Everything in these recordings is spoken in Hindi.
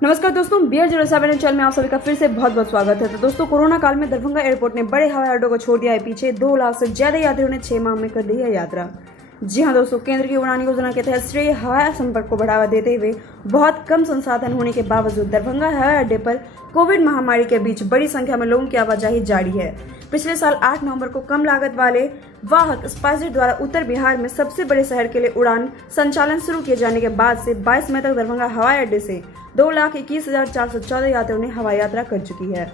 नमस्कार दोस्तों, BR07 चैनल में आप सभी का फिर से बहुत बहुत स्वागत है। तो दोस्तों, कोरोना काल में दरभंगा एयरपोर्ट ने बड़े हवाई अड्डों को छोड़ दिया है पीछे। 2 लाख से ज्यादा यात्रियों ने 6 माह में कर दी है यात्रा। जी हाँ दोस्तों, केंद्र की उड़ान योजना के तहत श्रेय हवाई संपर्क को बढ़ावा देते हुए बहुत कम संसाधन होने के बावजूद दरभंगा हवाई अड्डे पर कोविड महामारी के बीच बड़ी संख्या में लोगों की आवाजाही जारी है। पिछले साल 8 नवंबर को कम लागत वाले वाहक स्पाइसजेट द्वारा उत्तर बिहार में सबसे बड़े शहर के लिए उड़ान संचालन शुरू किए जाने के बाद से 22 मई तक दरभंगा हवाई अड्डे से 2,21,414 यात्रियों ने हवाई यात्रा कर चुकी है।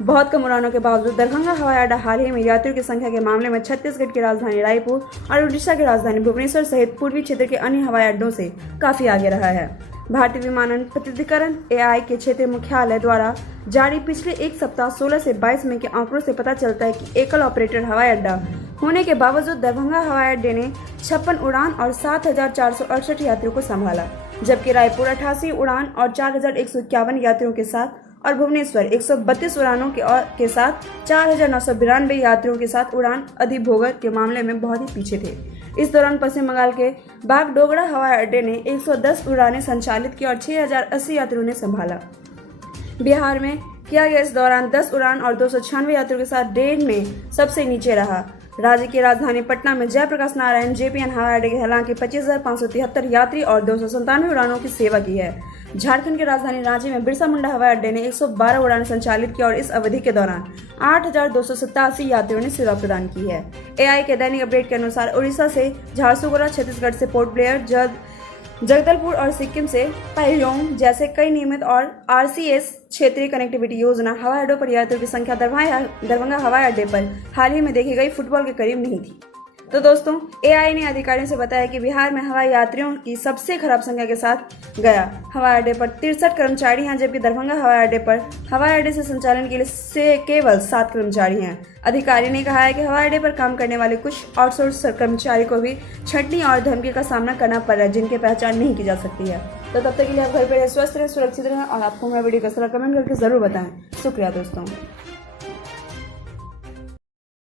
बहुत कम उड़ानों के बावजूद दरभंगा हवाई अड्डा हाल ही में यात्रियों की संख्या के मामले में छत्तीसगढ़ की राजधानी रायपुर और उड़ीसा की राजधानी भुवनेश्वर सहित पूर्वी क्षेत्र के अन्य हवाई अड्डों से काफी आगे रहा है। भारतीय विमानन प्राधिकरण (AI) के क्षेत्रीय मुख्यालय द्वारा जारी पिछले एक सप्ताह 16 से 22 मई के आंकड़ों से पता चलता है कि एकल ऑपरेटर हवाई अड्डा होने के बावजूद दरभंगा हवाई अड्डे ने 56 उड़ान और 7,468 यात्रियों को संभाला, जबकि रायपुर 88 उड़ान और 4,151 यात्रियों के साथ और भुवनेश्वर 132 उड़ानों के साथ 4,992 यात्रियों के साथ उड़ान अधिभोगत के मामले में बहुत ही पीछे थे। इस दौरान पश्चिम बंगाल के बागडोगरा हवाई अड्डे ने 110 उड़ानें संचालित की और 6,080 यात्रियों ने संभाला। बिहार में किया गया इस दौरान 10 उड़ान और 296 यात्रियों के साथ डेढ़ में सबसे नीचे रहा। राज्य की राजधानी पटना में जयप्रकाश नारायण JPN हवाई अड्डे के हालांकि 25,573 यात्री और 297 उड़ानों की सेवा की है। झारखंड की राजधानी रांची में बिरसा मुंडा हवाई अड्डे ने 112 उड़ानें संचालित की और इस अवधि के दौरान 8,287 यात्रियों ने सेवा प्रदान की है। AI के दैनिक अपडेट के अनुसार उड़ीसा से झारसुगुड़ा, छत्तीसगढ़ से पोर्ट ब्लेयर, जगदलपुर और सिक्किम से पैलोंग जैसे कई नियमित और RCS क्षेत्रीय कनेक्टिविटी योजना हवाई अड्डों पर यात्रियों की संख्या दरभंगा हवाई अड्डे पर हाल ही में देखी गई फुटबॉल के करीब नहीं थी। तो दोस्तों, AI ने अधिकारियों से बताया कि बिहार में हवाई यात्रियों की सबसे खराब संख्या के साथ गया हवाई अड्डे पर 63 कर्मचारी हैं, जबकि दरभंगा हवाई अड्डे से संचालन के लिए से केवल 7 कर्मचारी हैं। अधिकारी ने कहा है कि हवाई अड्डे पर काम करने वाले कुछ आउटसोर्स कर्मचारी को भी छंटनी और धमकी का सामना करना पड़ रहा है, जिनकी पहचान नहीं की जा सकती है। तो तब तक के लिए आप घर पर स्वस्थ रहें, सुरक्षित रहें और आपको हमारा वीडियो कैसा लगा कमेंट करके जरूर बताएं। शुक्रिया दोस्तों।